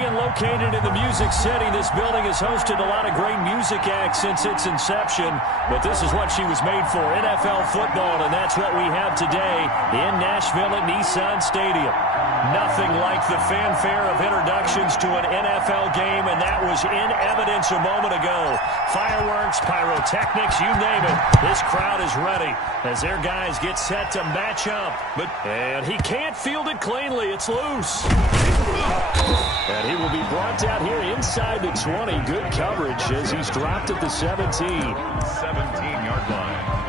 Being located in the Music City, this building has hosted a lot of great music acts since its inception, but this is what she was made for, NFL football, and that's what we have today in Nashville at Nissan Stadium. Nothing like the fanfare of introductions to an NFL game, and that was in evidence a moment ago. Fireworks, pyrotechnics, you name it. This crowd is ready as their guys get set to match up. And he can't field it cleanly. It's loose. And he will be brought down here inside the 20. Good coverage as he's dropped at the 17. 17-yard line.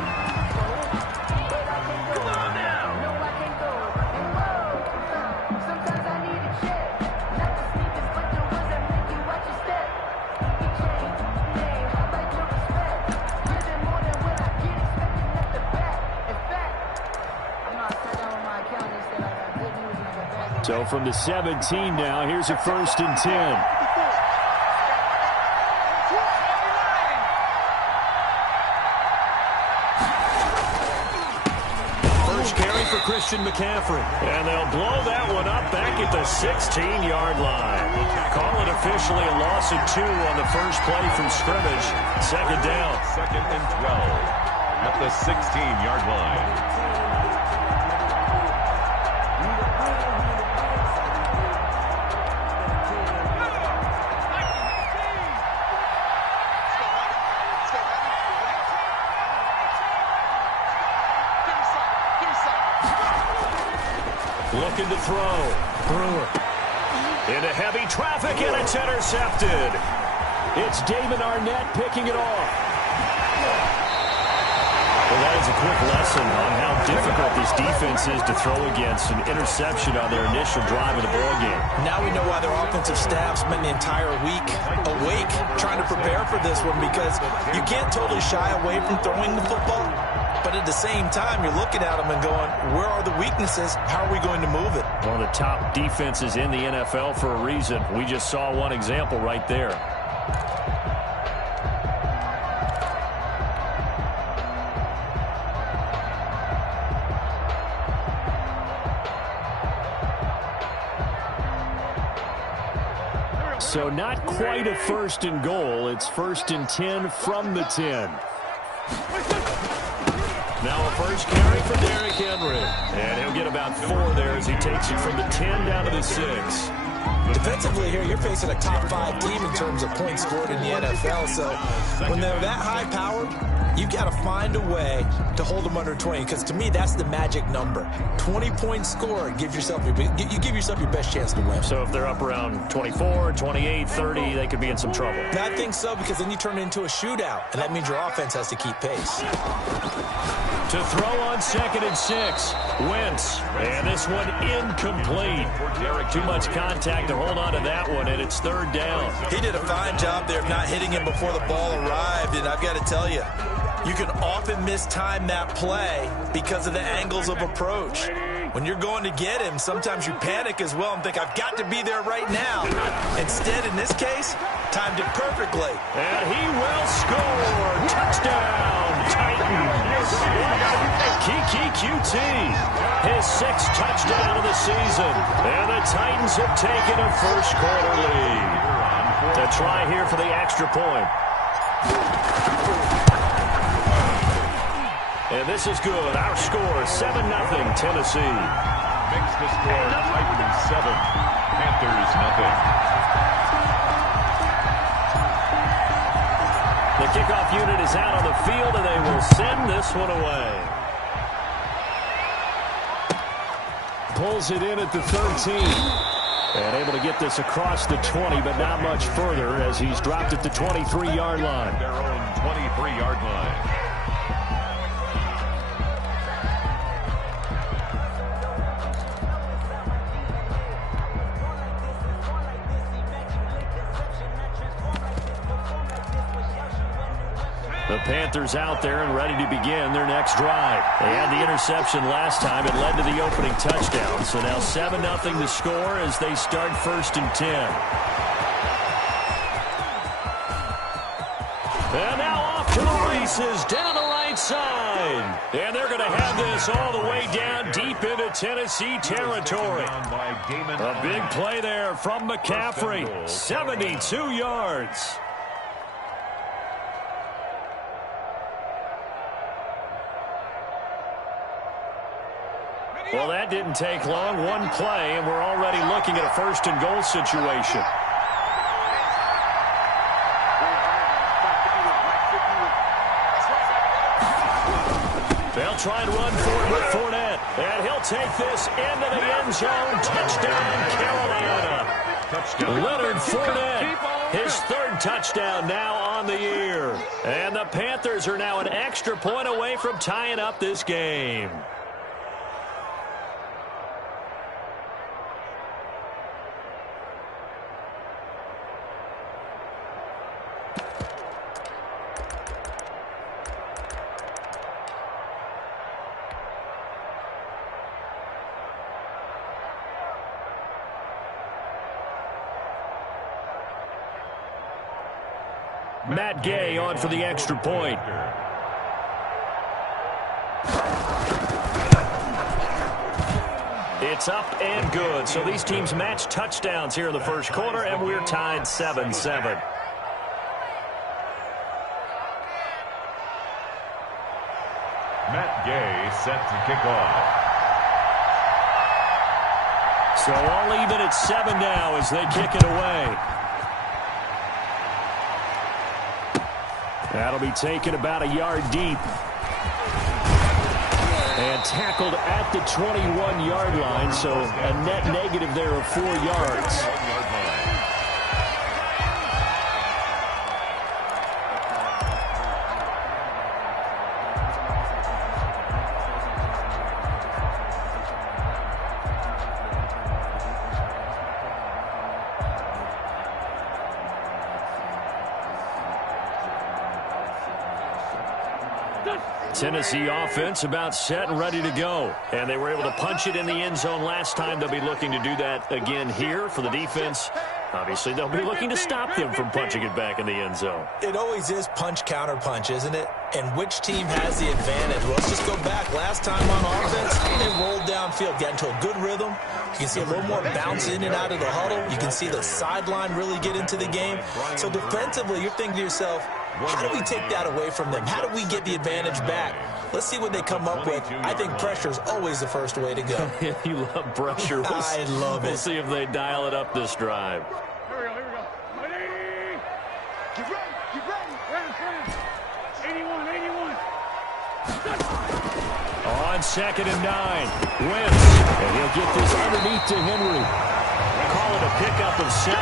So from the 17 now, here's a 1st and 10. First carry for Christian McCaffrey. And they'll blow that one up back at the 16-yard line. Call it officially a loss of 2 on the first play from scrimmage. Second down. 2nd and 12 at the 16-yard line. Looking to throw. Brewer. Into heavy traffic, and it's intercepted. It's David Arnett picking it off. Well, that is a quick lesson on how difficult this defense is to throw against. An interception on their initial drive of the ballgame. Now we know why their offensive staff spent the entire week awake trying to prepare for this one, because you can't totally shy away from throwing the football. But at the same time, you're looking at them and going, where are the weaknesses? How are we going to move it? One of the top defenses in the NFL for a reason. We just saw one example right there. So not quite a 1st and goal. It's 1st and 10 from the 10. Now a first carry for Derrick Henry. And he'll get about 4 there as he takes it from the 10 down to the 6. Defensively here, you're facing a top 5 team in terms of points scored in the NFL. So when they're that high-powered, you've got to find a way to hold them under 20, because to me, that's the magic number. 20 points scored, you give yourself your best chance to win. So if they're up around 24, 28, 30, they could be in some trouble. I think so, because then you turn it into a shootout, and that means your offense has to keep pace. To throw on 2nd and 6, Wentz. And this one incomplete. Too much contact to hold on to that one, and it's 3rd down. He did a fine job there of not hitting him before the ball arrived, and I've got to tell you, you can often mistime that play because of the angles of approach. When you're going to get him, sometimes you panic as well and think, I've got to be there right now. Instead, in this case, timed it perfectly. And he will score. Touchdown, Titans. Kiki QT, his 6th touchdown of the season. And the Titans have taken a first-quarter lead. To try here for the extra point. And this is good. Our score, 7-0 Tennessee. Makes the score Titans 7, Panthers 0. The kickoff unit is out on the field, and they will send this one away. Pulls it in at the 13. And able to get this across the 20, but not much further as he's dropped at the 23-yard line. Their own 23-yard line. The Panthers out there and ready to begin their next drive. They had the interception last time. It led to the opening touchdown. So now 7-0 the score as they start 1st and 10. And now off to the races down the right right side. And they're going to have this all the way down deep into Tennessee territory. A big play there from McCaffrey. 72 yards. Well, that didn't take long. One play, and we're already looking at a first-and-goal situation. They'll try and run forward with Fournette. And he'll take this into the end zone. Touchdown, Carolina. Leonard Fournette, his third touchdown now on the year. And the Panthers are now an extra point away from tying up this game. Matt Gay on for the extra point. It's up and good. So these teams match touchdowns here in the first quarter, and we're tied 7-7. Matt Gay set to kick off. So all even at 7 now as they kick it away. That'll be taken about a yard deep. And tackled at the 21-yard line, so a net negative there of 4 yards. Tennessee offense about set and ready to go. And they were able to punch it in the end zone last time. They'll be looking to do that again here for the defense. Obviously, they'll be looking to stop them from punching it back in the end zone. It always is punch, counter punch, isn't it? And which team has the advantage? Well, let's just go back. Last time on offense, they rolled downfield, got into a good rhythm. You can see a little more bounce in and out of the huddle. You can see the sideline really get into the game. So defensively, you're thinking to yourself, how do we take that away from them? How do we get the advantage back? Let's see what they come up with. I think pressure is always the first way to go. You love pressure. I love it. We'll see if they dial it up this drive. Here we go. Ready? Keep running. Round. 81. On 2nd and 9. Wentz. And he'll get this underneath to Henry. Call it a pickup of 7,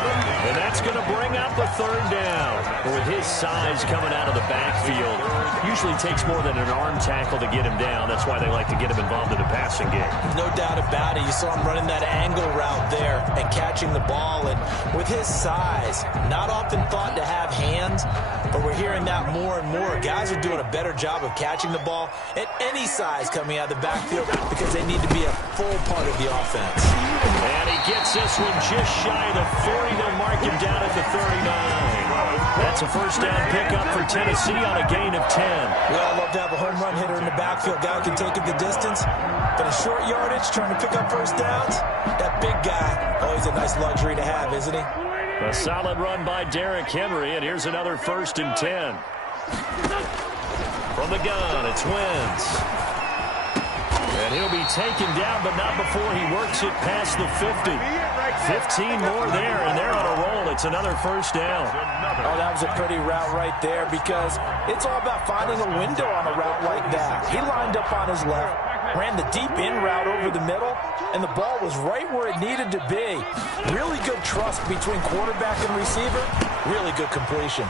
and that's going to bring up the 3rd down. With his size coming out of the backfield, usually takes more than an arm tackle to get him down. That's why they like to get him involved in the passing game. No doubt about it. You saw him running that angle route there and catching the ball. And with his size, not often thought to have hands, but we're hearing that more and more. Guys are doing a better job of catching the ball at any size coming out of the backfield because they need to be a full part of the offense. And he gets this one just shy of the 40. They'll mark him down at the 39. That's a first down pickup for Tennessee on a gain of 10. Well, I'd love to have a home run hitter in the backfield. Guy who can take it the distance. But a short yardage, trying to pick up first downs, that big guy, always a nice luxury to have, isn't he? A solid run by Derrick Henry, and here's another 1st and 10. From the gun, it's Wentz. And he'll be taken down, but not before he works it past the 50. 15 more there, and they're on a roll. It's another first down. Oh, that was a pretty route right there because it's all about finding a window on a route like that. He lined up on his left, ran the deep in route over the middle, and the ball was right where it needed to be. Really good trust between quarterback and receiver. Really good completion.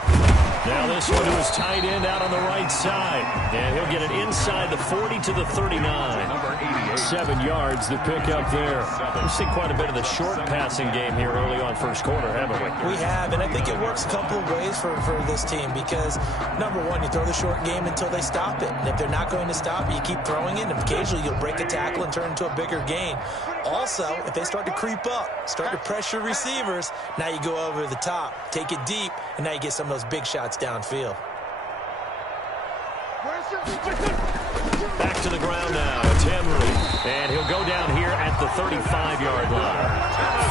Now this one to his tight end out on the right side. And he'll get it inside the 40 to the 39. 7 yards, the pickup there. We've seen quite a bit of the short passing game here early on first quarter, haven't we? We have, and I think it works a couple of ways for this team because, number one, you throw the short game until they stop it. And if they're not going to stop it, you keep throwing it, and occasionally you'll break a tackle and turn into a bigger gain. Also, if they start to creep up, start to pressure receivers, now you go over the top, take it deep, and now you get some of those big shots downfield. Back to the ground now. It's Henry. And he'll go down here at the 35-yard line.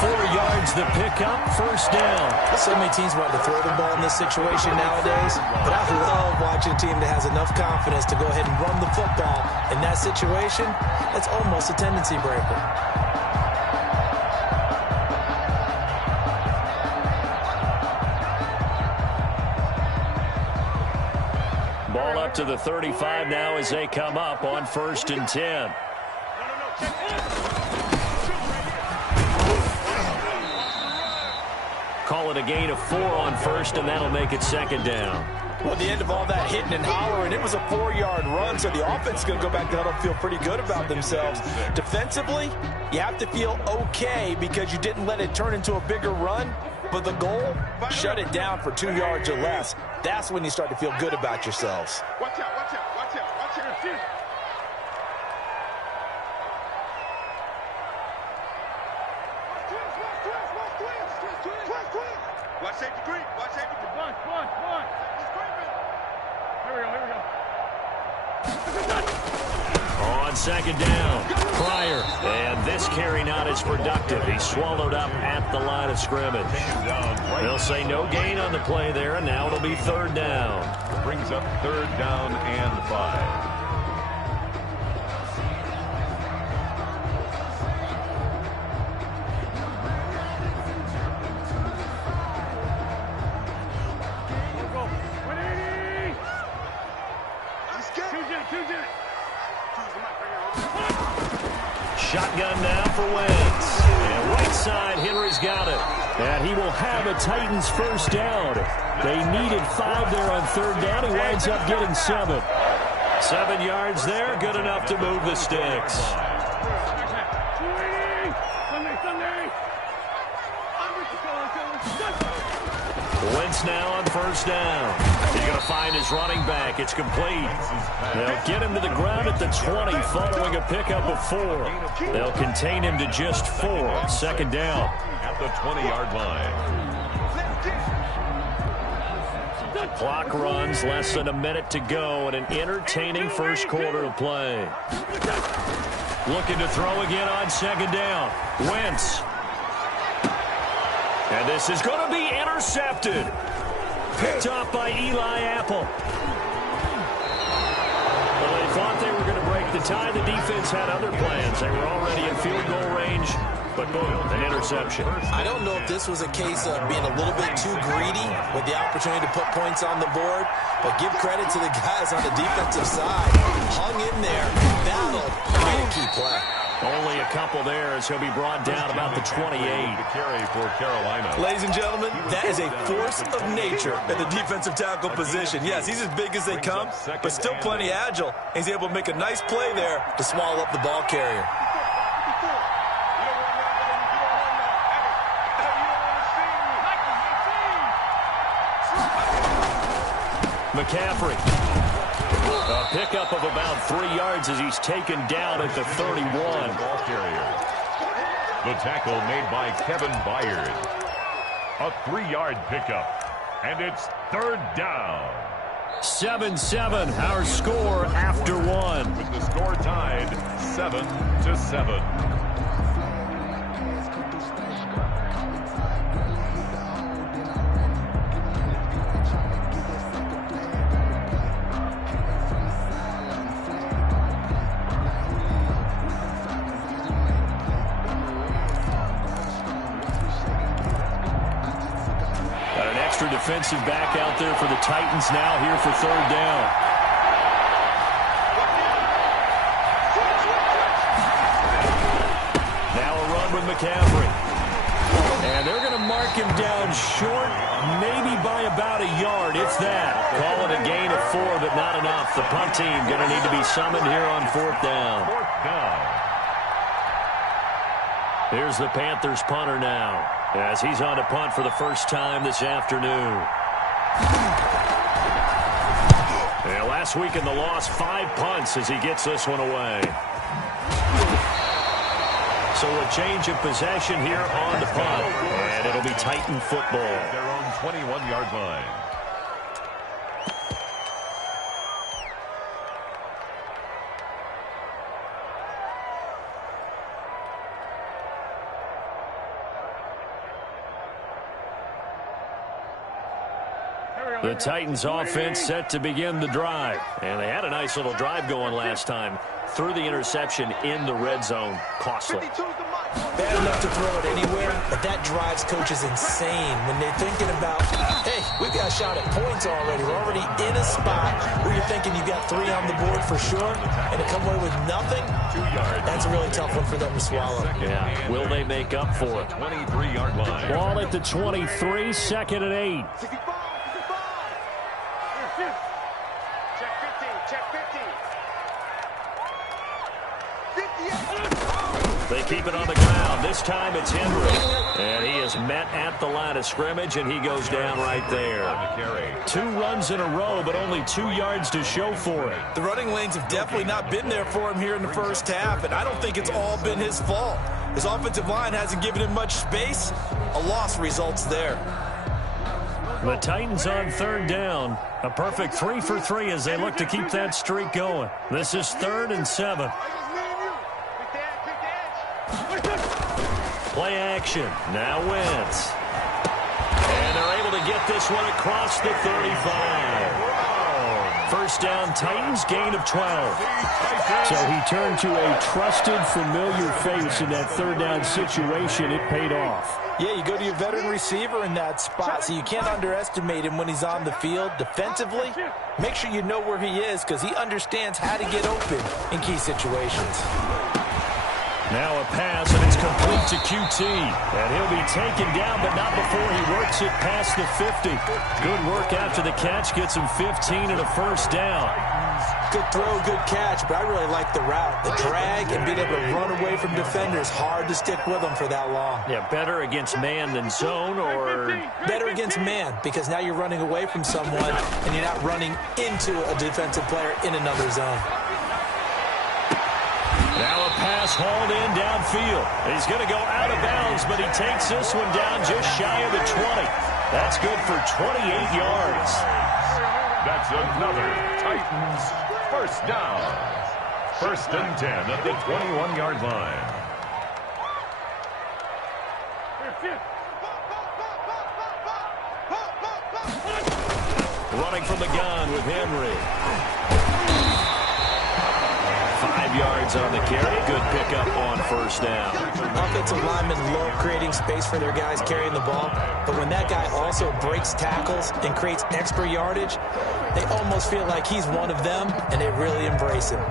4 yards the pickup, first down. So many teams want to throw the ball in this situation nowadays, but I love watching a team that has enough confidence to go ahead and run the football. In that situation, that's almost a tendency breaker. Ball up to the 35 now as they come up on 1st and 10. Call it a gain of 4 on 1st, and that'll make it 2nd down. Well, at the end of all that hitting and hollering, it was a 4-yard run, so the offense is going to go back to huddle and feel pretty good about themselves. Defensively, you have to feel okay because you didn't let it turn into a bigger run, but the goal, shut it down for 2 yards or less. That's when you start to feel good about yourselves. Watch out, watch out, watch out, watch out. Watch safety green, watch safety green. One. Here we go. On 2nd down, Pryor. And this carry not as productive. He's swallowed up at the line of scrimmage. They'll say no gain on the play there, and now it'll be 3rd down. Brings up 3rd down and 5. Shotgun now for Wentz. And right side, Henry's got it. And he will have a Titans first down. They needed 5 there on 3rd down. He winds up getting 7. 7 yards there, good enough to move the sticks. Wentz now on 1st down. He's going to find his running back. It's complete. They'll get him to the ground at the 20 following a pickup of 4. They'll contain him to just 4. 2nd down. At the 20-yard line. Clock runs, less than a minute to go, and an entertaining first quarter of play. Looking to throw again on 2nd down. Wentz. And this is going to be intercepted. Picked off by Eli Apple. Well, they thought they were going to break the tie. The defense had other plans. They were already in field goal range, but boom, an interception. I don't know if this was a case of being a little bit too greedy with the opportunity to put points on the board, but give credit to the guys on the defensive side. Hung in there. That'll be a key play. Only a couple there as he'll be brought down about the 28. The carry for Carolina. Ladies and gentlemen, that is a force of nature in the defensive tackle position. Yes, he's as big as they come, but still plenty agile. He's able to make a nice play there to swallow up the ball carrier. McCaffrey. A pickup of about 3 yards as he's taken down at the 31. Ball carrier. The tackle made by Kevin Byard. A 3-yard pickup. And it's 3rd down. 7-7, our score after 1. With the score tied 7-7. Defensive back out there for the Titans now here for 3rd down. Now a run with McCaffrey. And they're going to mark him down short, maybe by about a yard, if that. Call it a gain of 4, but not enough. The punt team going to need to be summoned here on 4th down. 4th down. Here's the Panthers punter now, as he's on to punt for the first time this afternoon. Yeah, last week in the loss, 5 punts as he gets this one away. So a change of possession here on the punt, and it'll be Titan football. Their own 21-yard line. The Titans offense set to begin the drive. And they had a nice little drive going last time. Threw the interception in the red zone. Costly. Bad enough to throw it anywhere, but that drives coaches insane when they're thinking about, hey, we've got a shot at points already. We're already in a spot where you're thinking you've got 3 on the board for sure, and to come away with nothing, that's a really tough one for them to swallow. Yeah, will they make up for it? 23-yard line. Ball at the 23, 2nd and 8. Check 15, check 15. 58. They keep it on the ground. This time it's Henry. And he is met at the line of scrimmage, and he goes down right there. 2 runs in a row, but only 2 yards to show for it. The running lanes have definitely not been there for him here in the first half, and I don't think it's all been his fault. His offensive line hasn't given him much space. A loss results there. The Titans on 3rd down. A perfect 3 for 3 as they look to keep that streak going. This is 3rd and 7. Play action. Now Wentz. And they're able to get this one across the 35. First down, Titans, gain of 12. So he turned to a trusted, familiar face in that 3rd down situation. It paid off. Yeah, you go to your veteran receiver in that spot, so you can't underestimate him when he's on the field. Defensively, make sure you know where he is because he understands how to get open in key situations. Now a pass, and it's complete to QT. And he'll be taken down, but not before he works it past the 50. Good work after the catch. Gets him 15 and a first down. Good throw, good catch, but I really like the route. The drag and being able to run away from defenders. Hard to stick with them for that long. Yeah, better against man than zone, or? Better against man, because now you're running away from someone, and you're not running into a defensive player in another zone. Now a pass hauled in downfield. He's going to go out of bounds, but he takes this one down just shy of the 20. That's good for 28 yards. That's another Titans first down. 1st and 10 at the 21-yard line. Running from the gun with Henry. 5 yards on the carry. Good pickup on first down. Offensive linemen love creating space for their guys carrying the ball, but when that guy also breaks tackles and creates extra yardage, they almost feel like he's one of them, and they really embrace him.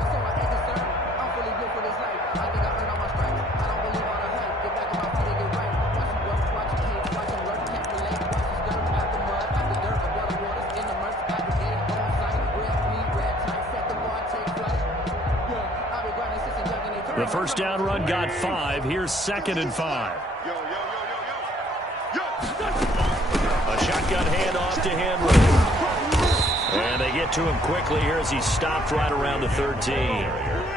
The first down run got 5. Here's 2nd and 5. A shotgun handoff to Henry. And they get to him quickly here as he stopped right around the 13.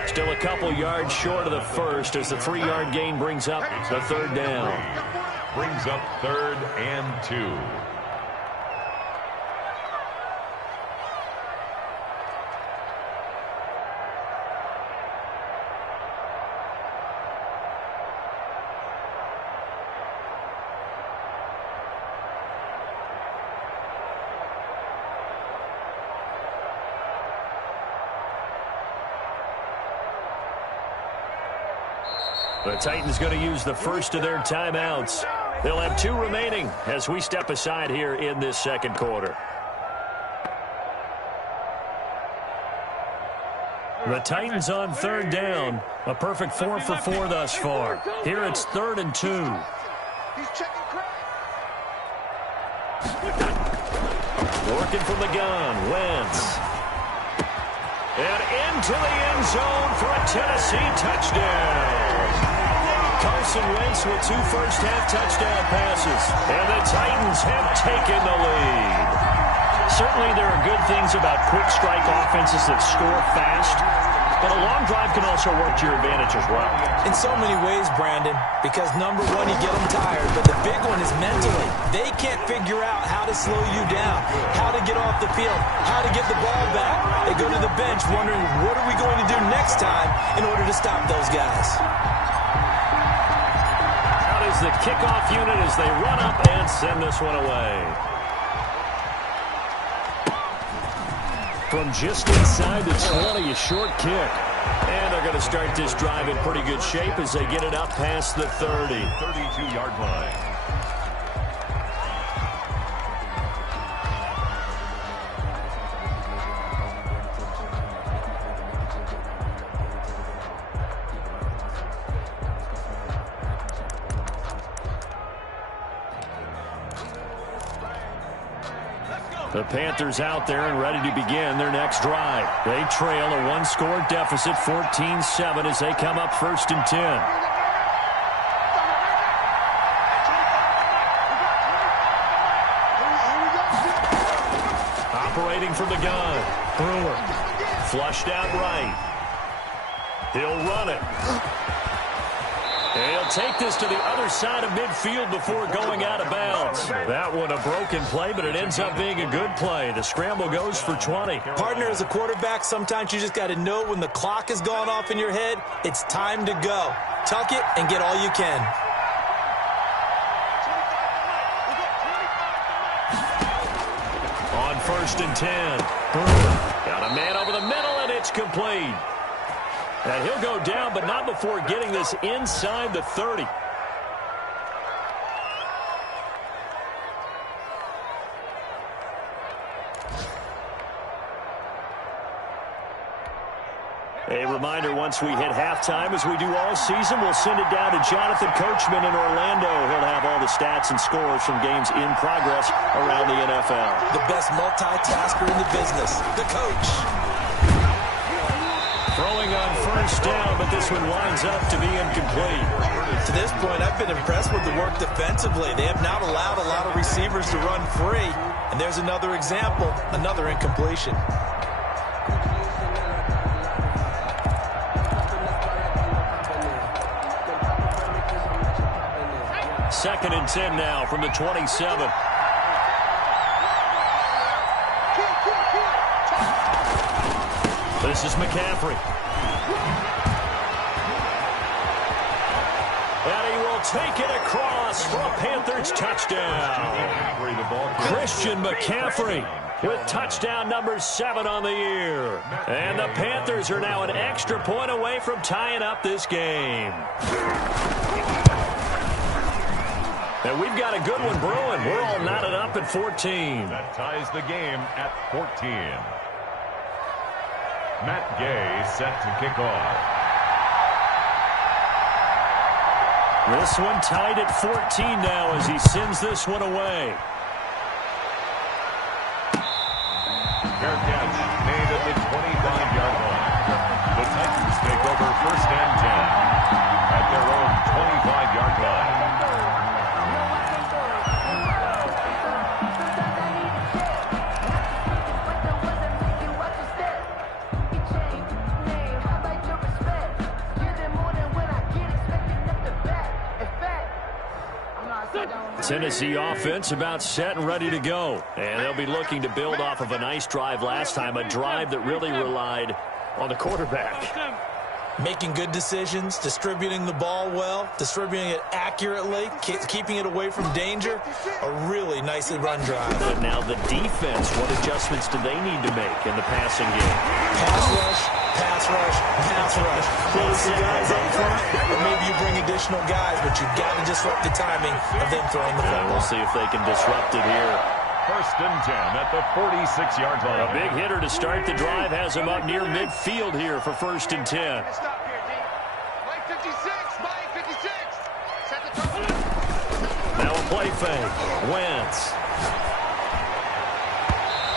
Still a couple yards short of the first as the 3-yard gain brings up the 3rd down. Brings up 3rd and 2. The Titans going to use the first of their timeouts. They'll have 2 remaining as we step aside here in this 2nd quarter. The Titans on 3rd down. A perfect 4 for 4 thus far. Here it's 3rd and 2. Working from the gun, Wentz. And into the end zone for a Tennessee touchdown. Carson Wentz with 2 first-half touchdown passes. And the Titans have taken the lead. Certainly there are good things about quick strike offenses that score fast. But a long drive can also work to your advantage as well. In so many ways, Brandon, because number one, you get them tired, but the big one is mentally. They can't figure out how to slow you down, how to get off the field, how to get the ball back. They go to the bench wondering, what are we going to do next time in order to stop those guys? Out is the kickoff unit as they run up and send this one away. From just inside the 20, a short kick. And they're going to start this drive in pretty good shape as they get it up past the 30. 32-yard line. The Panthers out there and ready to begin their next drive. They trail a one-score deficit, 14-7, as they come up 1st and 10. Operating from the gun. Brewer. Flushed out right. He'll run it. And he'll take this to the other side of midfield before going out of bounds. That one a broken play, but it ends up being a good play. The scramble goes for 20. Partner, as a quarterback, sometimes you just got to know when the clock has gone off in your head, it's time to go. Tuck it and get all you can. On 1st and 10. Got a man over the middle, and it's complete. And he'll go down, but not before getting this inside the 30. A reminder, once we hit halftime, as we do all season, we'll send it down to Jonathan Coachman in Orlando. He'll have all the stats and scores from games in progress around the NFL. The best multitasker in the business, the coach. Throwing on 1st down, but this one winds up to be incomplete. To this point, I've been impressed with the work defensively. They have not allowed a lot of receivers to run free. And there's another example, another incompletion. Second and 10 now from the 27. This is McCaffrey. And he will take it across for a Panthers touchdown. Christian McCaffrey with touchdown number 7 on the year. And the Panthers are now an extra point away from tying up this game. And we've got a good one brewing. We're all knotted up at 14. That ties the game at 14. Matt Gay set to kick off. This one tied at 14 now as he sends this one away. Fair catch made at the 25-yard line. The Titans take over 1st and 10 at their own 25-yard line. Tennessee offense about set and ready to go. And they'll be looking to build off of a nice drive last time, a drive that really relied on the quarterback. Making good decisions, distributing the ball well, distributing it accurately, keeping it away from danger. A really nicely run drive. But now the defense, what adjustments do they need to make in the passing game? Pass rush, pass rush, pass rush. Close the guys up front, or maybe you bring additional guys, but you've got to disrupt the timing of them throwing the football. We'll see if they can disrupt it here. 1st and 10 at the 46-yard line. A big hitter to start the drive has him up near midfield here for 1st and 10. Stop here, D. Mike 56, Mike 56. Set the tone. Now a play fake. Wentz.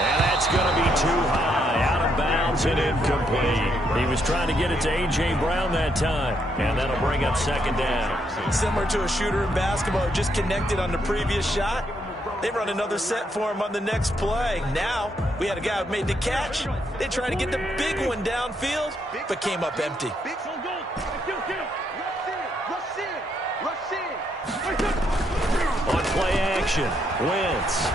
And that's going to be too high. Out of bounds and incomplete. He was trying to get it to A.J. Brown that time. And that'll bring up 2nd down. Similar to a shooter in basketball, just connected on the previous shot. They run another set for him on the next play. Now, we had a guy who made the catch. They tried to get the big one downfield, but came up empty. On play action, Wentz.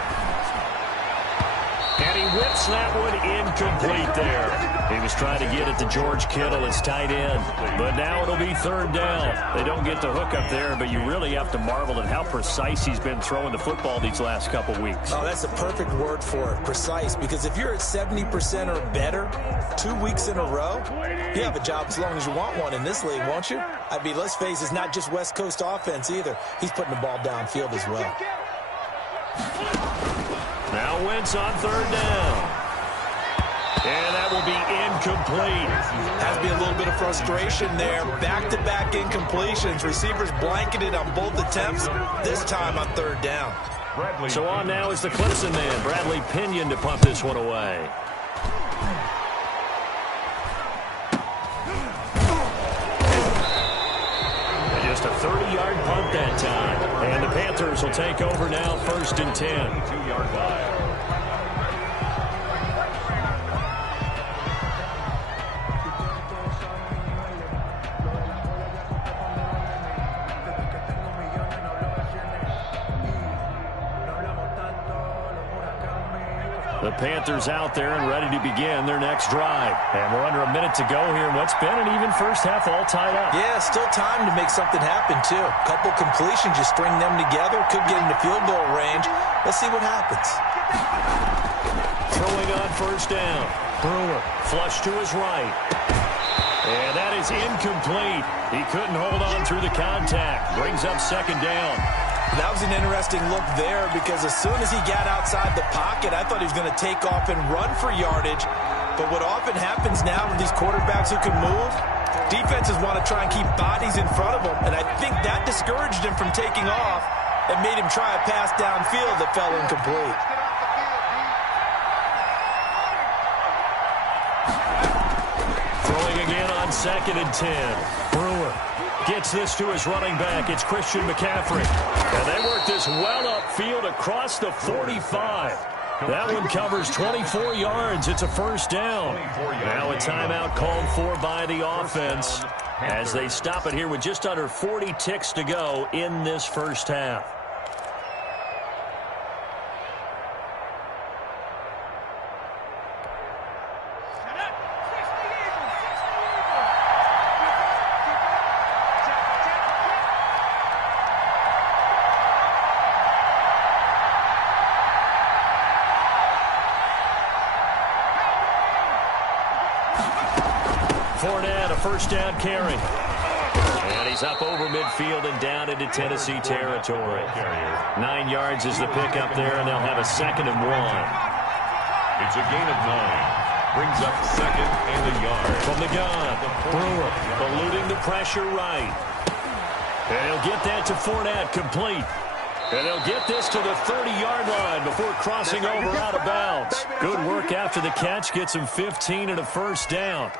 And he whips that one incomplete there. He was trying to get it to George Kittle, his tight end. But now it'll be third down. They don't get the hook up there, but you really have to marvel at how precise he's been throwing the football these last couple weeks. Oh, that's a perfect word for it, precise. Because if you're at 70% or better 2 weeks in a row, you have a job as long as you want one in this league, won't you? I mean, let's face it, it's not just West Coast offense either. He's putting the ball downfield as well. Now Wentz on third down. And that will be incomplete. Has to be a little bit of frustration there. Back-to-back incompletions. Receivers blanketed on both attempts, this time on third down. So on now is the Clemson man, Bradley Pinion, to punt this one away. Just a 30-yard punt that time. And the Panthers will take over now, 1st and 10. 2-yard line. The Panthers out there and ready to begin their next drive. And we're under a minute to go here in what's been an even first half, all tied up. Yeah, still time to make something happen, too. A couple completions, you string them together, could get into field goal range. Let's see what happens. Throwing on first down. Brewer, flush to his right. And that is incomplete. He couldn't hold on through the contact. Brings up second down. That was an interesting look there because as soon as he got outside the pocket, I thought he was going to take off and run for yardage. But what often happens now with these quarterbacks who can move, defenses want to try and keep bodies in front of them. And I think that discouraged him from taking off and made him try a pass downfield that fell incomplete. Throwing again on 2nd and 10. Brewer gets this to his running back. It's Christian McCaffrey. And they work this well upfield across the 45. That one covers 24 yards. It's a first down. Now a timeout called for by the offense as they stop it here with just under 40 ticks to go in this first half. Fournette, a first down carry. And he's up over midfield and down into Tennessee territory. 9 yards is the pickup there, and they'll have a 2nd and 1. It's a gain of 9. Brings up 2nd and a yard. From the gun, Brewer eluding the pressure right. And he'll get that to Fournette, complete. And they'll get this to the 30-yard line before crossing over out of bounds. Good work after the catch. Gets him 15 and a first down.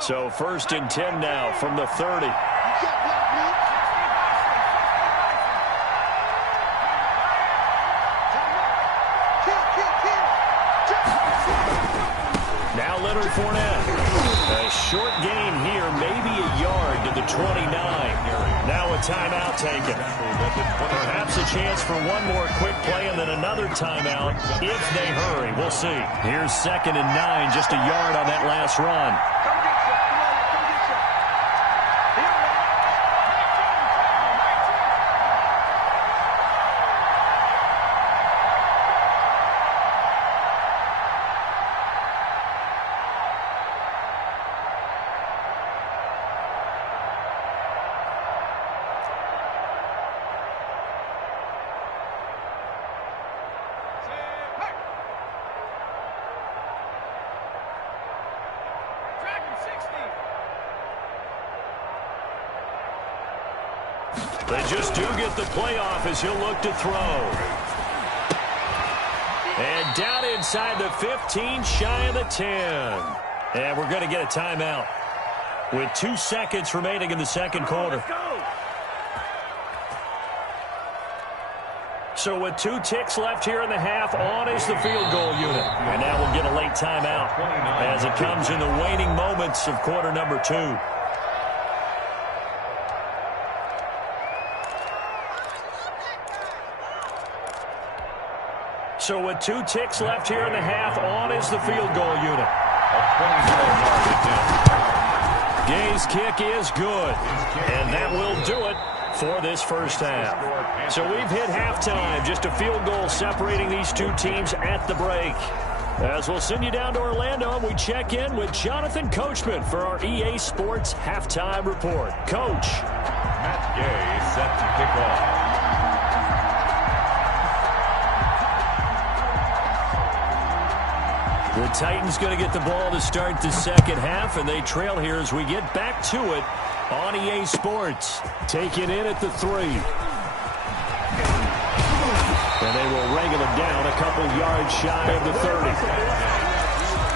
So 1st and 10 now from the 30. Now Leonard Fournette. A short gain here, maybe a yard to the 29. Now a timeout taken. Perhaps a chance for one more quick play and then another timeout if they hurry. We'll see. Here's 2nd and 9, just a yard on that last run. They just do get the playoff as he'll look to throw. And down inside the 15, shy of the 10. And we're going to get a timeout with 2 seconds remaining in the second quarter. So with 2 ticks left here in the half, on is the field goal unit. And now we'll get a late timeout as it comes in the waning moments of quarter number 2. So with 2 ticks left here in the half, on is the field goal unit. A 29-yard attempt. Gay's kick is good, and that will do it for this first half. So we've hit halftime, just a field goal separating these two teams at the break. As we'll send you down to Orlando, we check in with Jonathan Coachman for our EA Sports Halftime Report. Coach. Matt Gay set to kick off. The Titans going to get the ball to start the second half, and they trail here as we get back to it on EA Sports. Taking in at the 3. And they will wrangle them down a couple yards shy of the 30.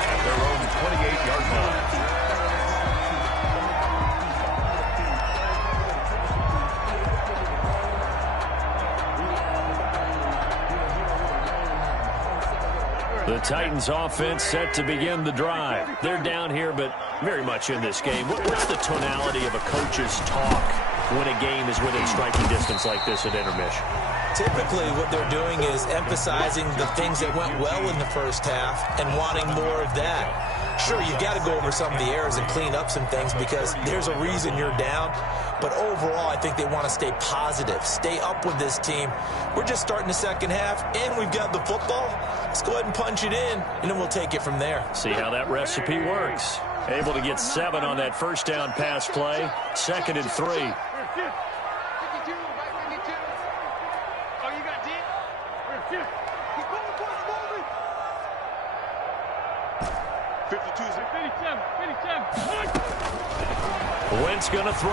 At their own 28-yard line. The Titans offense set to begin the drive. They're down here, but very much in this game. What's the tonality of a coach's talk when a game is within striking distance like this at intermission? Typically, what they're doing is emphasizing the things that went well in the first half and wanting more of that. Sure, you've got to go over some of the errors and clean up some things because there's a reason you're down. But overall, I think they want to stay positive, stay up with this team. We're just starting the second half, and we've got the football. Let's go ahead and punch it in, and then we'll take it from there. See how that recipe works. Able to get 7 on that first down pass play. 2nd and 3. 52 by 52. Oh, you got deep? Keep going, boys, moving. 52's 57. Wentz going to throw.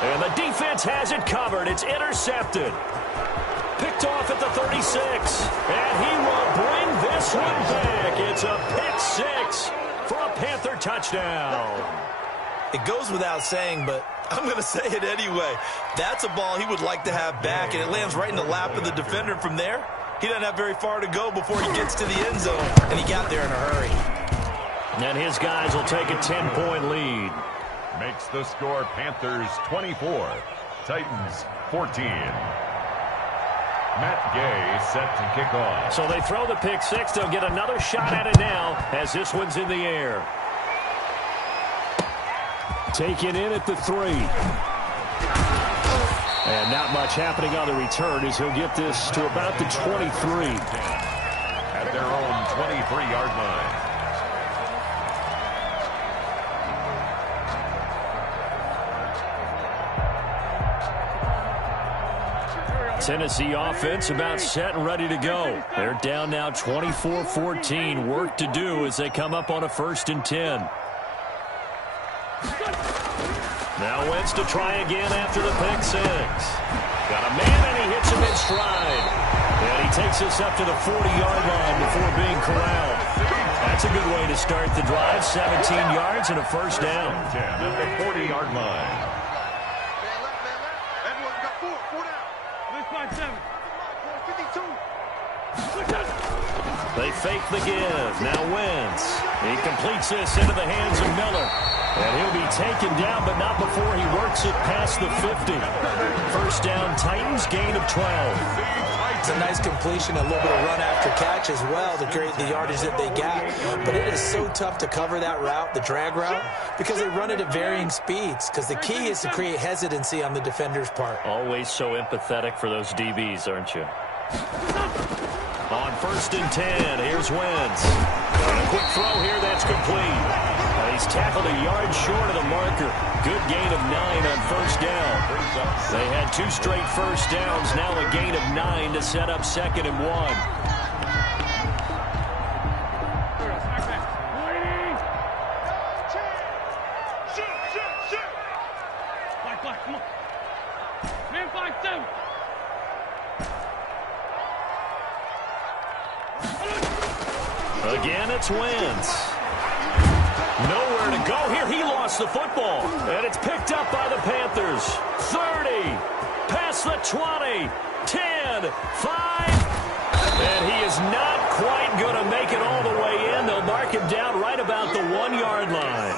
And the defense has it covered. It's intercepted. Picked off at the 36. And he will bring this one back. It's a pick 6 for a Panther touchdown. It goes without saying, but I'm going to say it anyway. That's a ball he would like to have back, and it lands right in the lap of the defender. From there, he doesn't have very far to go before he gets to the end zone, and he got there in a hurry. And his guys will take a 10-point lead. Makes the score Panthers 24, Titans 14. Matt Gay set to kick off. So they throw the pick 6. They'll get another shot at it now as this one's in the air. Taken in at the 3. And not much happening on the return as he'll get this to about the 23. At their own 23-yard line. Tennessee offense about set and ready to go. They're down now 24-14. Work to do as they come up on a 1st and 10. Now Wentz to try again after the pick 6. Got a man and he hits him in stride. And he takes us up to the 40-yard line before being corralled. That's a good way to start the drive. 17 yards and a 1st down. 10 at the 40-yard line. Everyone's got 4 down. 52. They fake the give. Now Wentz. He completes this into the hands of Miller. And he'll be taken down, but not before he works it past the 50. 1st down, Titans, gain of 12. It's a nice completion, a little bit of run after catch as well to create the yardage that they got. But it is so tough to cover that route, the drag route, because they run it at varying speeds. Because the key is to create hesitancy on the defender's part. Always so empathetic for those DBs, aren't you? On 1st and 10, here's Wentz. And a quick throw here that's complete. He's tackled a yard short of the marker. Good gain of 9 on 1st down. They had 2 straight 1st downs. Now a gain of 9 to set up 2nd and 1. Again, it's Wentz. Nowhere to go here. He lost the football. And it's picked up by the Panthers. 30. Past the 20. 10. 5. And he is not quite going to make it all the way in. They'll mark him down right about the 1-yard line.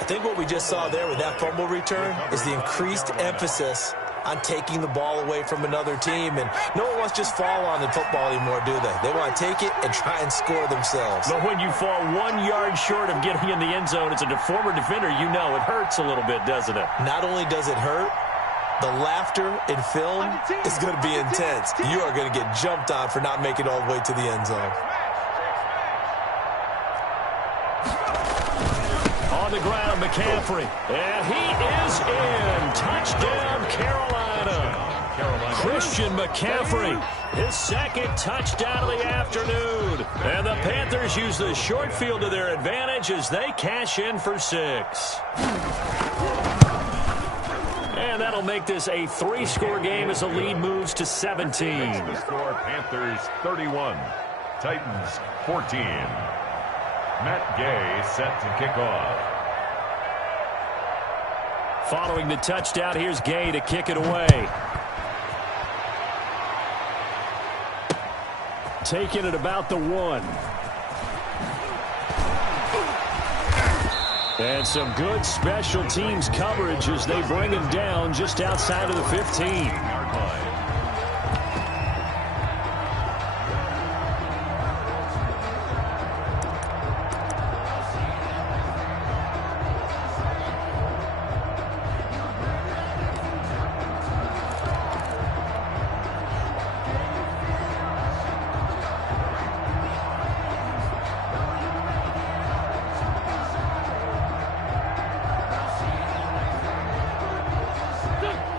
I think what we just saw there with that fumble return is the increased emphasis on taking the ball away from another team. And no one wants to just fall on the football anymore, do they? They want to take it and try and score themselves. But when you fall 1 yard short of getting in the end zone as a former defender, you know it hurts a little bit, doesn't it? Not only does it hurt, the laughter in film is going to be intense. You are going to get jumped on for not making it all the way to the end zone. On the ground, McCaffrey. And he is in. Touchdown, Carolina. Christian McCaffrey, his second touchdown of the afternoon. And the Panthers use the short field to their advantage as they cash in for 6. And that'll make this a 3-score game as the lead moves to 17. Score Panthers 31, Titans 14. Matt Gay set to kick off. Following the touchdown, here's Gay to kick it away. Taking it about the 1. And some good special teams coverage as they bring him down just outside of the 15.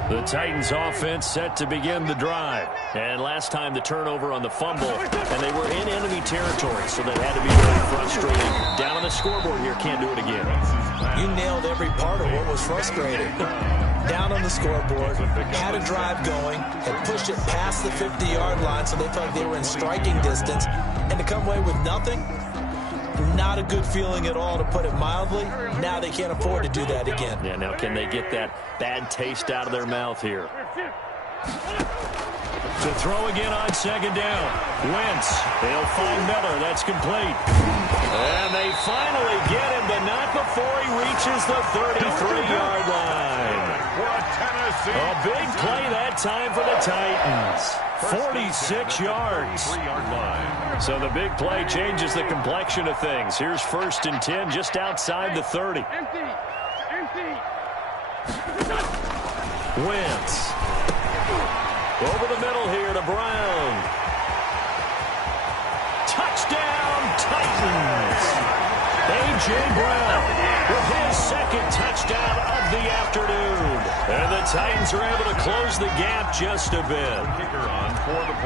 The Titans offense set to begin the drive. And last time the turnover on the fumble, and they were in enemy territory, so that had to be very frustrating. Down on the scoreboard here, can't do it again. You nailed every part of what was frustrating. Down on the scoreboard, had a drive going, had pushed it past the 50-yard line so they felt like they were in striking distance, and to come away with nothing, not a good feeling at all, to put it mildly. Now they can't afford to do that again. Yeah, now can they get that bad taste out of their mouth here? To throw again on second down. Wentz. They'll find Miller. That's complete. And they finally get him, but not before he reaches the 33-yard line. A big play that time for the Titans. 46 yards. So the big play changes the complexion of things. Here's 1st and 10 just outside the 30. Wentz. Over the middle here to Brown. Touchdown, Titans. A.J. Brown with his second touchdown of the afternoon. And the Titans are able to close the gap just a bit.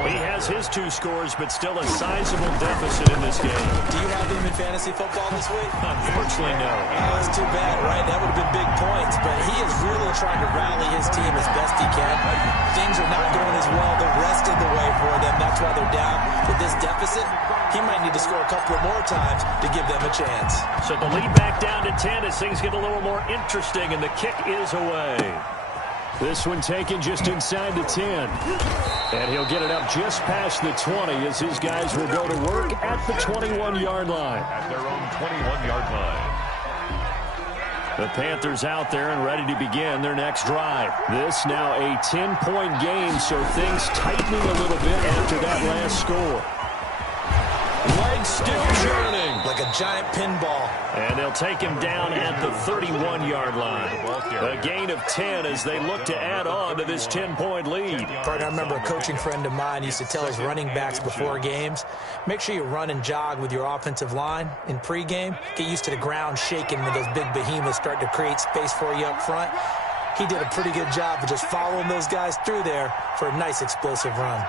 He has his 2 scores, but still a sizable deficit in this game. Do you have him in fantasy football this week? Unfortunately, no. Oh, that's too bad, right? That would have been big points, but he is really trying to rally his team as best he can. Things are not going as well the rest of the way for them. That's why they're down. With this deficit, he might need to score a couple more times to give them a chance. So the lead back down to 10 as things get a little more interesting, and the kick is away. This one taken just inside the 10. And he'll get it up just past the 20 as his guys will go to work at the 21-yard line. At their own 21-yard line. The Panthers out there and ready to begin their next drive. This now a 10-point game, so things tightening a little bit after that last score. Legs still churning. Like a giant pinball. And they'll take him down at the 31-yard line. A gain of 10 as they look to add on to this 10-point lead. Partner, I remember a coaching friend of mine used to tell his running backs before games, make sure you run and jog with your offensive line in pregame. Get used to the ground shaking when those big behemoths start to create space for you up front. He did a pretty good job of just following those guys through there for a nice explosive run.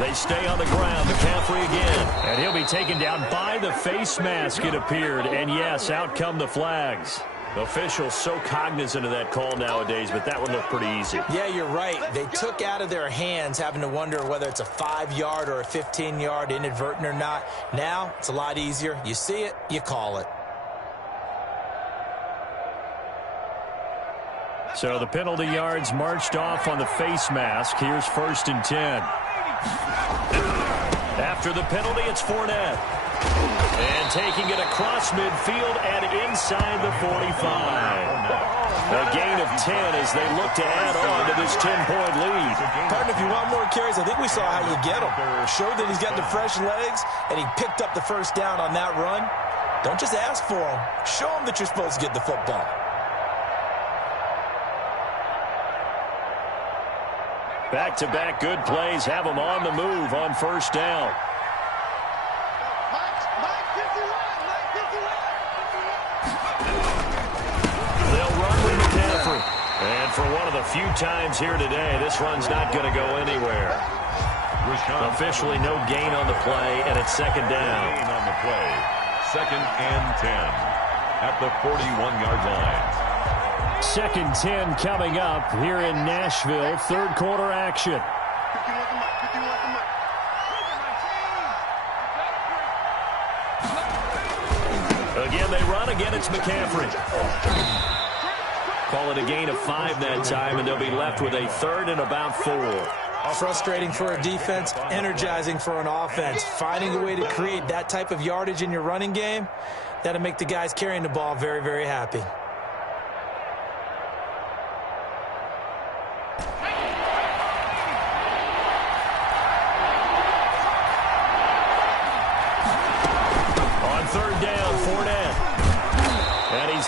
They stay on the ground. McCaffrey again. And he'll be taken down by the face mask, it appeared. And yes, out come the flags. Officials so cognizant of that call nowadays, but that would look pretty easy. Yeah, you're right. They took out of their hands having to wonder whether it's a 5-yard or a 15-yard, inadvertent or not. Now, it's a lot easier. You see it, you call it. So the penalty yards marched off on the face mask. Here's 1st and 10. After the penalty, it's Fournette. And taking it across midfield and inside the 45. A gain of 10 as they look to add on to this 10-point lead. Partner, if you want more carries, I think we saw how you get him. Showed that he's got the fresh legs, and he picked up the first down on that run. Don't just ask for him. Show him that you're supposed to get the football. Back-to-back good plays have them on the move on 1st down. They'll run with McCaffrey. And for one of the few times here today, this run's not going to go anywhere. Officially no gain on the play, and it's 2nd down. Gain on the play. 2nd and 10 at the 41-yard line. 2nd 10 coming up here in Nashville. 3rd quarter action. Again, they run. Again, it's McCaffrey. Call it a gain of 5 that time, and they'll be left with a 3rd and about 4. Frustrating for a defense, energizing for an offense. Finding a way to create that type of yardage in your running game, that'll make the guys carrying the ball very, very happy.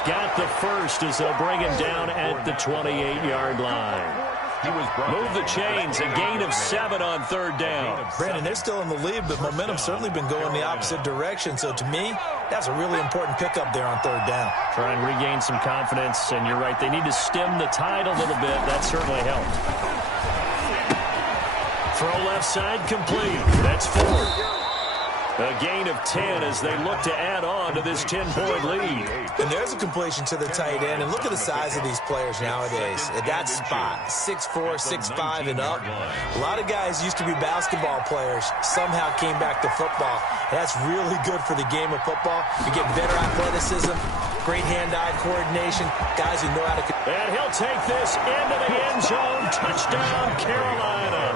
Got the first as they'll bring him down at the 28-yard line. Move the chains, a gain of 7 on 3rd down. Brandon, they're still in the lead, but momentum's certainly been going the opposite direction. So to me, that's a really important pickup there on 3rd down. Try and regain some confidence, and you're right, they need to stem the tide a little bit. That certainly helped. Throw left side complete. That's Ford. A gain of 10 as they look to add on to this 10-point lead. And there's a completion to the tight end. And look at the size of these players nowadays. At that spot, 6'4", 6'5", and up. A lot of guys used to be basketball players, somehow came back to football. And that's really good for the game of football. You get better athleticism, great hand-eye coordination, guys who know how to... And he'll take this into the end zone. Touchdown, Carolina.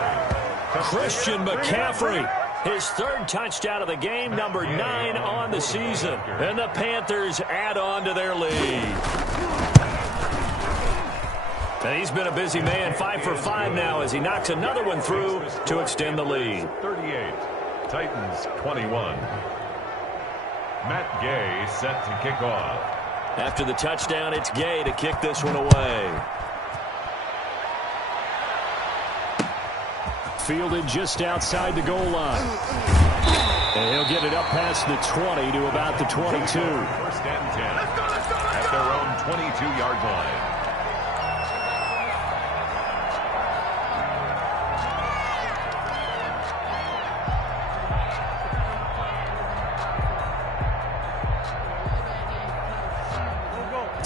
Christian McCaffrey. His 3rd touchdown of the game, number 9 on the season. And the Panthers add on to their lead. And he's been a busy man, 5 for 5 now as he knocks another one through to extend the lead. 38, Titans 21. Matt Gay set to kick off. After the touchdown, it's Gay to kick this one away. Fielded just outside the goal line. And he'll get it up past the 20 to about the 22. 1st and 10 at their own 22-yard line.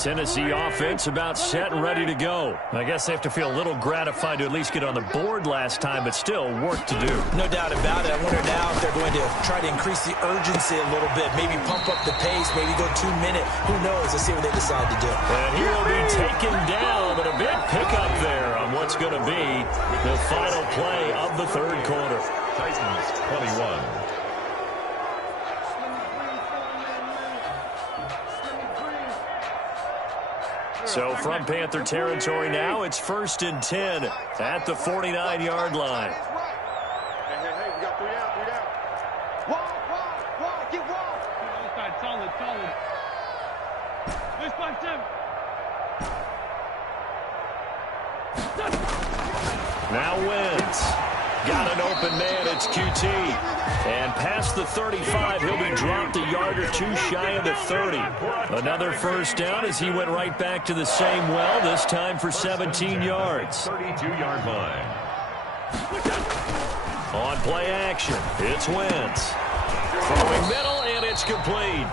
Tennessee offense about set and ready to go. I guess they have to feel a little gratified to at least get on the board last time, but still work to do. No doubt about it. I wonder now if they're going to try to increase the urgency a little bit, maybe pump up the pace, maybe go 2-minute. Who knows? Let's see what they decide to do. And he will be taken down, but a big pickup there on what's going to be the final play of the 3rd quarter. Titans 21. So from Panther territory now, it's 1st and 10 at the 49-yard line. Hey, we got 3 down. Wall, get wall. Solid. This by 7. Now Wentz. Got an open man, it's QT. And past the 35, he'll be dropped a yard or 2 shy of the 30. Another 1st down as he went right back to the same well, this time for 17 yards. 32-yard line. On play action, it's Wentz. Throwing middle, and it's complete.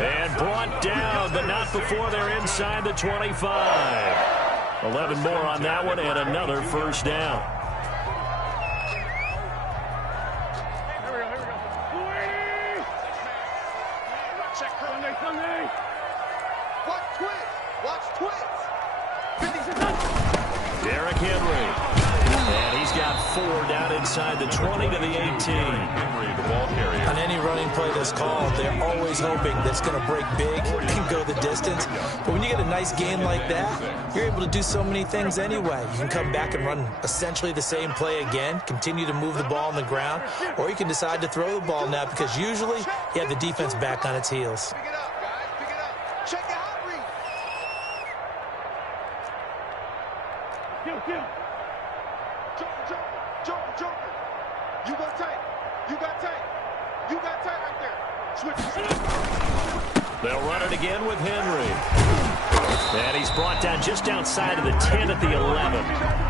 And brought down, but not before they're inside the 25. 11 more on that one and another first down. Watch twins. Derrick Henry. And he's got 4 down inside the 20 to the 18. Henry, the ball carrier. On any running play that's called, they're always hoping that it's going to break big and go the distance. But when you get a nice gain like that, you're able to do so many things anyway. You can come back and run essentially the same play again, continue to move the ball on the ground, or you can decide to throw the ball now because usually you have the defense back on its heels. Pick it up, guys. Pick it up. Check it out, Reed. Joker. You got tight. You got tight right there. Switch. They'll run it again with Henry. And he's brought down just outside of the 10 at the 11.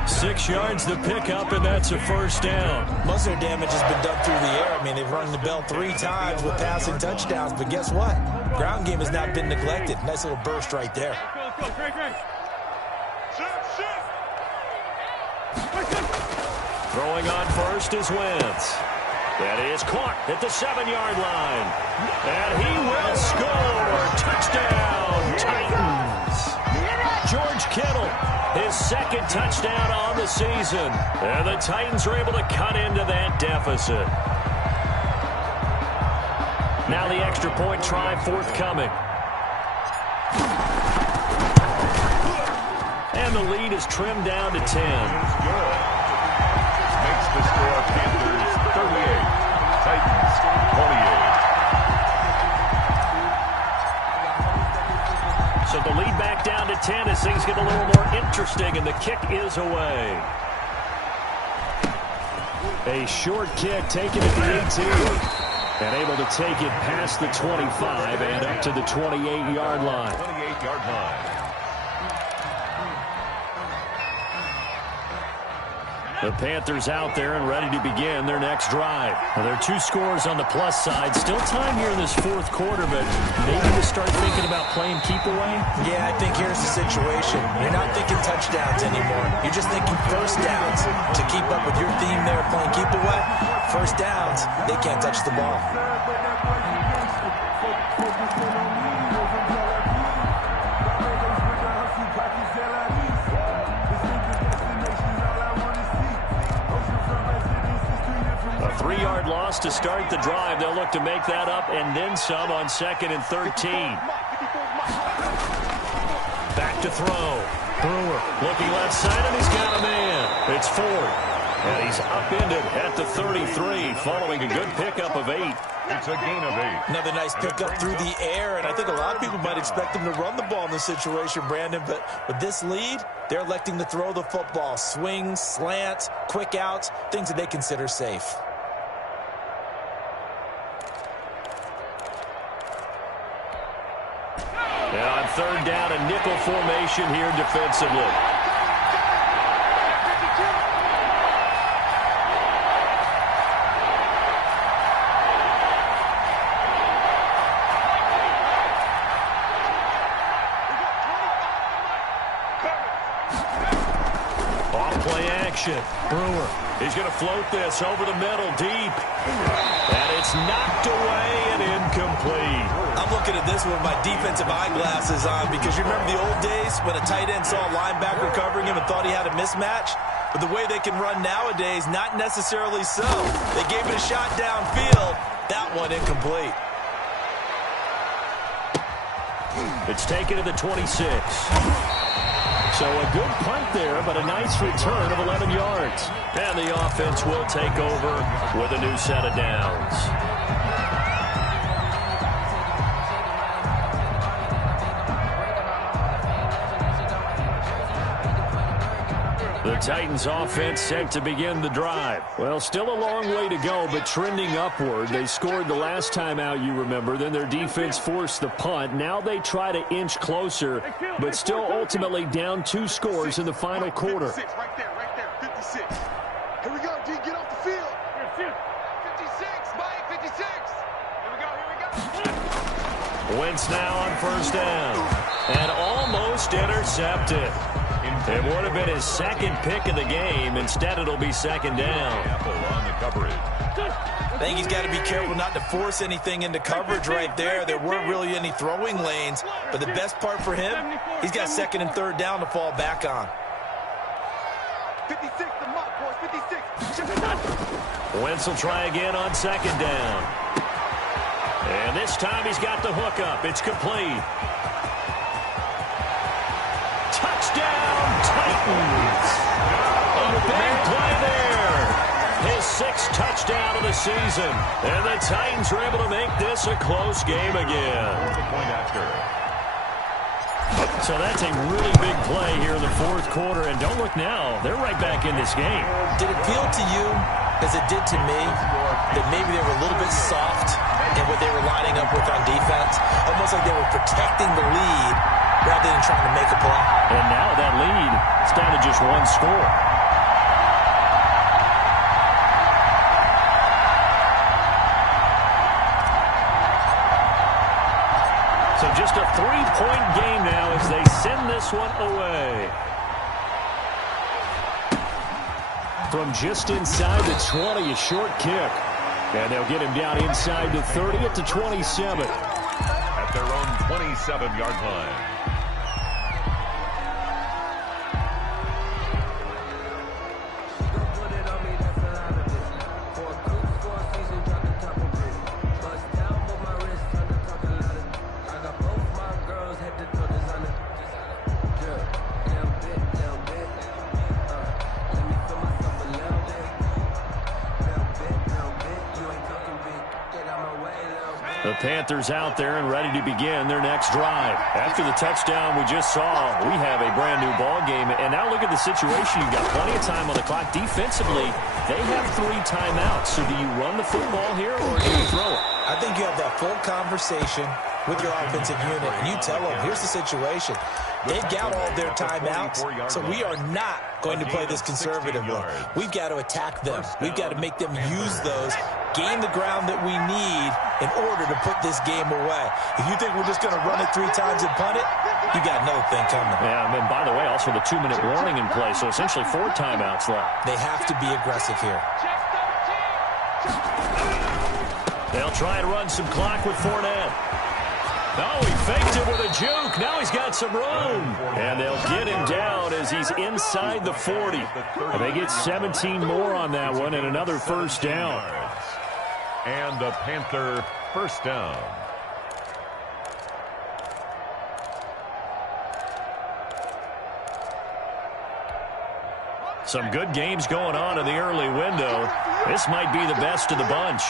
6 yards the pickup, and that's a first down. Most of their damage has been done through the air. I mean, they've rung the bell 3 times with passing touchdowns, but guess what? Ground game has not been neglected. Nice little burst right there. Throwing on first is Wentz. That is caught at the 7-yard line. And he will score. Touchdown, Titans. George Kittle, his 2nd touchdown on the season. And the Titans are able to cut into that deficit. Now the extra point try forthcoming. And the lead is trimmed down to 10. Good. Makes the score Panthers 38, Titans 28. So the lead back down to 10 as things get a little more interesting, and the kick is away. A short kick taken at the 18. And able to take it past the 25 and up to the 28-yard line. 28-yard line. The Panthers out there and ready to begin their next drive. Well, there are 2 scores on the plus side. Still time here in this 4th quarter, but maybe to start thinking about playing keep away? Yeah, I think here's the situation. You're not thinking touchdowns anymore. You're just thinking first downs. To keep up with your theme there, playing keep away, first downs, they can't touch the ball. A 3-yard loss to start the drive. They'll look to make that up and then some on 2nd and 13. Back to throw. Brewer looking left side, and he's got a man. It's Ford. And he's upended at the 33 following a good pickup of 8. It's a gain of 8. Another nice pickup through the air, and I think a lot of people might expect them to run the ball in this situation, Brandon, but with this lead, they're electing to throw the football. Swings, slants, quick outs, things that they consider safe. And on 3rd down, a nickel formation here defensively. Brewer, he's going to float this over the middle deep. And it's knocked away and incomplete. I'm looking at this with my defensive eyeglasses on because you remember the old days when a tight end saw a linebacker covering him and thought he had a mismatch? But the way they can run nowadays, not necessarily so. They gave it a shot downfield. That one incomplete. It's taken to the 26. So a good punt there, but a nice return of 11 yards. And the offense will take over with a new set of downs. The Titans offense set to begin the drive. Well, still a long way to go, but trending upward. They scored the last time out, you remember. Then their defense forced the punt. Now they try to inch closer, but still ultimately down 2 scores in the final quarter. 56, right there, 56. Here we go, D, get off the field. 56, Mike, 56. Here we go. Wentz now on first down. And almost intercepted. It would have been his second pick of the game. Instead, it'll be second down. Apple on the coverage. I think he's got to be careful not to force anything into coverage right there. There weren't really any throwing lanes. But the best part for him, he's got second and third down to fall back on. 56, the mark, boys, 56. Wentz will try again on second down. And this time he's got the hook up. It's complete. Touchdown, Titans. A big play there. His sixth touchdown of the season. And the Titans are able to make this a close game again. Point after. So that's a really big play here in the fourth quarter. And don't look now. They're right back in this game. Did it feel to you, as it did to me, that maybe they were a little bit soft in what they were lining up with on defense? Almost like they were protecting the lead rather than trying to make a play. And now that lead is down to just one score. So just a 3-point game now as they send this one away. From just inside the 20, a short kick. And they'll get him down inside the 30 at the 27. At their own 27-yard line. The Panthers out there and ready to begin their next drive. After the touchdown we just saw, we have a brand new ball game. And now look at the situation. You've got plenty of time on the clock. Defensively, they have 3 timeouts. So do you run the football here or do you throw it? I think you have that full conversation with your offensive unit, and you tell them, here's the situation. They've got all their timeouts, so we are not going to play this conservatively. We've got to attack them. We've got to make them use those, gain the ground that we need in order to put this game away. If you think we're just going to run it 3 times and punt it, you got another thing coming. Yeah, and by the way, also the 2-minute warning in play, so essentially 4 timeouts left. They have to be aggressive here. They'll try and run some clock with Fournette. Oh, he faked it with a juke. Now he's got some room. And they'll get him down as he's inside the 40. And they get 17 more on that one and another first down. And a Panther first down. Some good games going on in the early window. This might be the best of the bunch.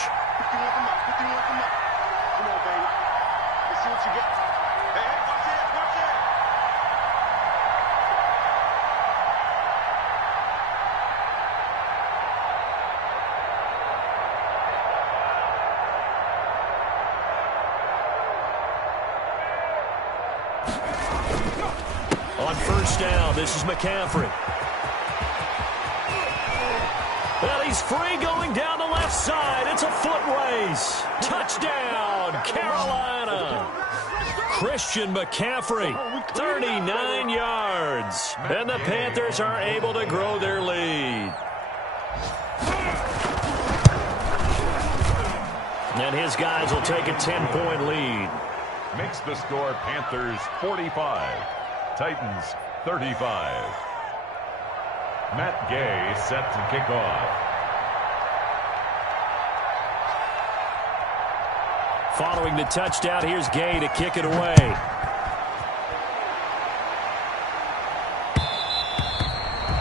On first down, this is McCaffrey. Well, he's free going down the left side. It's a foot race. Touchdown, Carolina. Christian McCaffrey, 39 yards. And the Panthers are able to grow their lead. And his guys will take a 10-point lead. Makes the score Panthers 45, Titans 35. Matt Gay set to kick off. Following the touchdown, here's Gay to kick it away.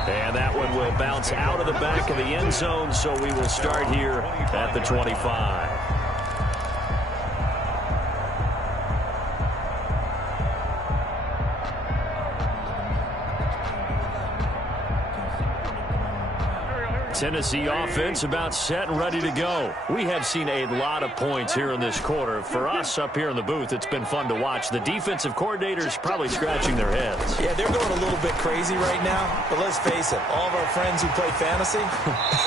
And that one will bounce out of the back of the end zone, so we will start here at the 25. Tennessee offense about set and ready to go. We have seen a lot of points here in this quarter. For us up here in the booth, it's been fun to watch. The defensive coordinators probably scratching their heads. Yeah, they're going a little bit crazy right now. But let's face it, all of our friends who play fantasy,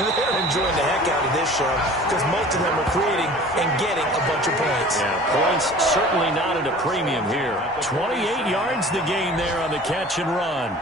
they're enjoying the heck out of this show because most of them are creating and getting a bunch of points. Yeah, points certainly not at a premium here. 28 yards the gain there on the catch and run.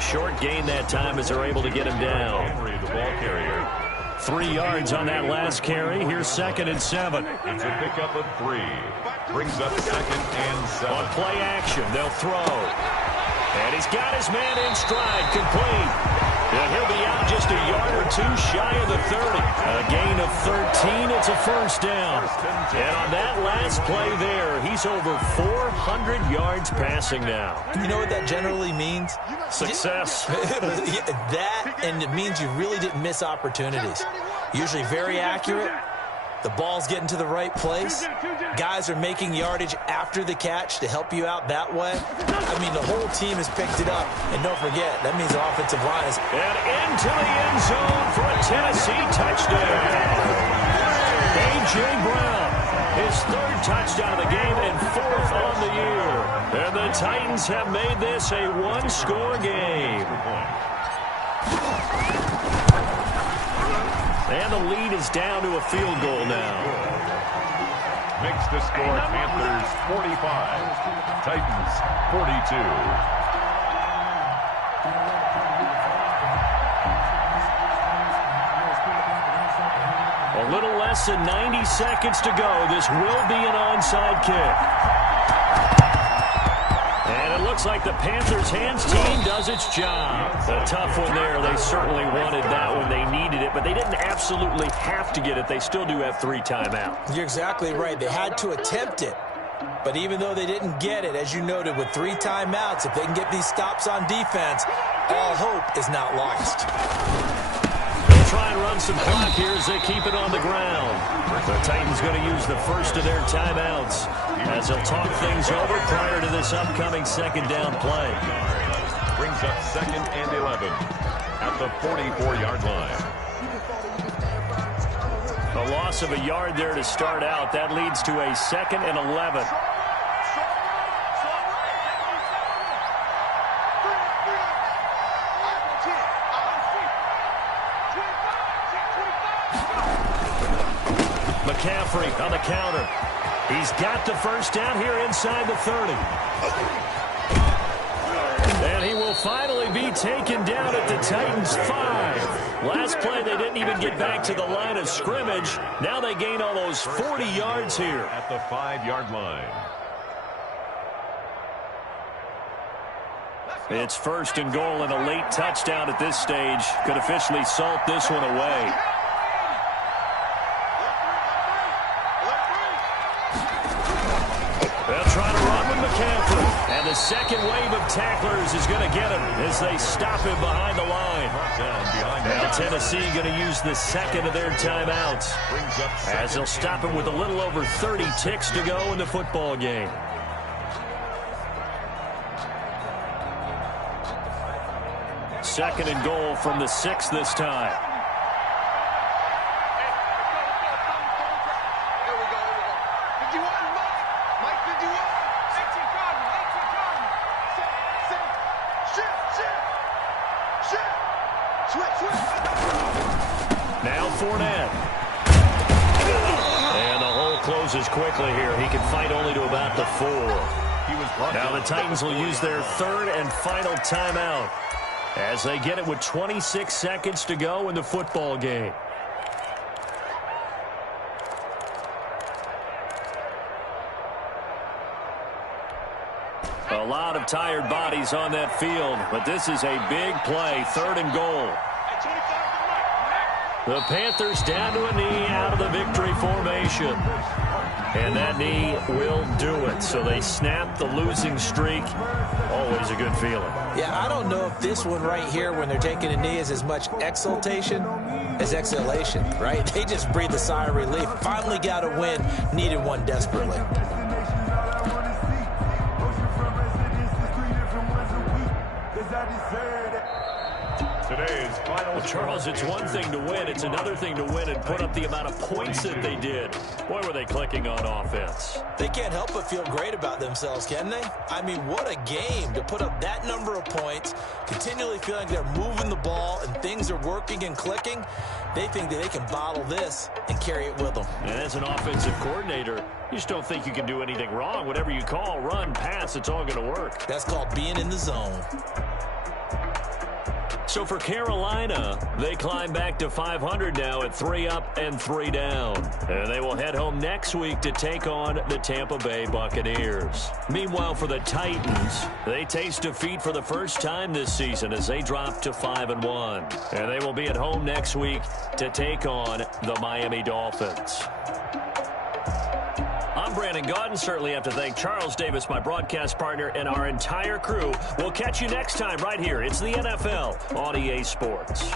Short gain that time as they're able to get him down. Henry, the ball carrier. 3 yards on that last carry. Here's 2nd and 7. It's a pickup of 3. Brings up 2nd and 7. On play action, they'll throw. And he's got his man in stride, complete. And he'll be out just a yard or 2 shy of the 30. A gain of 13. It's a first down. And on that last play there, he's over 400 yards passing now. You know what that generally means? Success. That, and it means you really didn't miss opportunities. Usually very accurate. The ball's getting to the right place. Guys are making yardage after the catch to help you out that way. I mean, the whole team has picked it up. And don't forget, that means the offensive line is... And into the end zone for a Tennessee touchdown. A.J. Brown, his 3rd touchdown of the game and 4th on the year. And the Titans have made this a 1-score game. And the lead is down to a field goal now. Makes the score Panthers 45, Titans 42. A little less than 90 seconds to go. This will be an onside kick. And it looks like the Panthers' hands team does its job. A tough one there. They certainly wanted that one. They needed it, but they didn't absolutely have to get it. They still do have 3 timeouts. You're exactly right. They had to attempt it. But even though they didn't get it, as you noted, with 3 timeouts, if they can get these stops on defense, all hope is not lost. They'll try and run some clock here as they keep it on the ground. The Titans going to use the first of their timeouts as they'll talk things over prior to this upcoming 2nd down play. Brings up 2nd and 11 at the 44-yard line. A loss of a yard there to start out. That leads to a 2nd and 11. McCaffrey on the counter. He's got the first down here inside the 30. And he will finally be taken down at the Titans' 5. Last play, they didn't even get back to the line of scrimmage. Now they gain almost 40 yards here. At the 5-yard line. It's 1st and goal, and a late touchdown at this stage could officially salt this one away. They'll try to run with McCaffrey. And the second wave of tacklers is going to get him as they stop him behind the line. Now Tennessee going to use the 2nd of their timeouts as they'll stop him with a little over 30 ticks to go in the football game. Second and goal from the 6 this time. Now Fournette. And the hole closes quickly here. He can fight only to about the 4. Now the Titans will use their 3rd and final timeout as they get it with 26 seconds to go in the football game. A lot of tired bodies on that field, but this is a big play, 3rd and goal. The Panthers down to a knee out of the victory formation. And that knee will do it. So they snap the losing streak. Always a good feeling. Yeah, I don't know if this one right here, when they're taking a knee, is as much exultation as exhalation, right? They just breathe a sigh of relief. Finally got a win. Needed one desperately. Today's final. Well, Charles, it's one thing to win. It's another thing to win and put up the amount of points that they did. Boy, were they clicking on offense. They can't help but feel great about themselves, can they? I mean, what a game to put up that number of points, continually feeling they're moving the ball and things are working and clicking. They think that they can bottle this and carry it with them. And as an offensive coordinator, you just don't think you can do anything wrong. Whatever you call, run, pass, it's all going to work. That's called being in the zone. So for Carolina, they climb back to 500 now at 3 up and 3 down. And they will head home next week to take on the Tampa Bay Buccaneers. Meanwhile, for the Titans, they taste defeat for the first time this season as they drop to 5-1. And they will be at home next week to take on the Miami Dolphins. I'm Brandon Gaudin. Certainly have to thank Charles Davis, my broadcast partner, and our entire crew. We'll catch you next time right here. It's the NFL on EA Sports.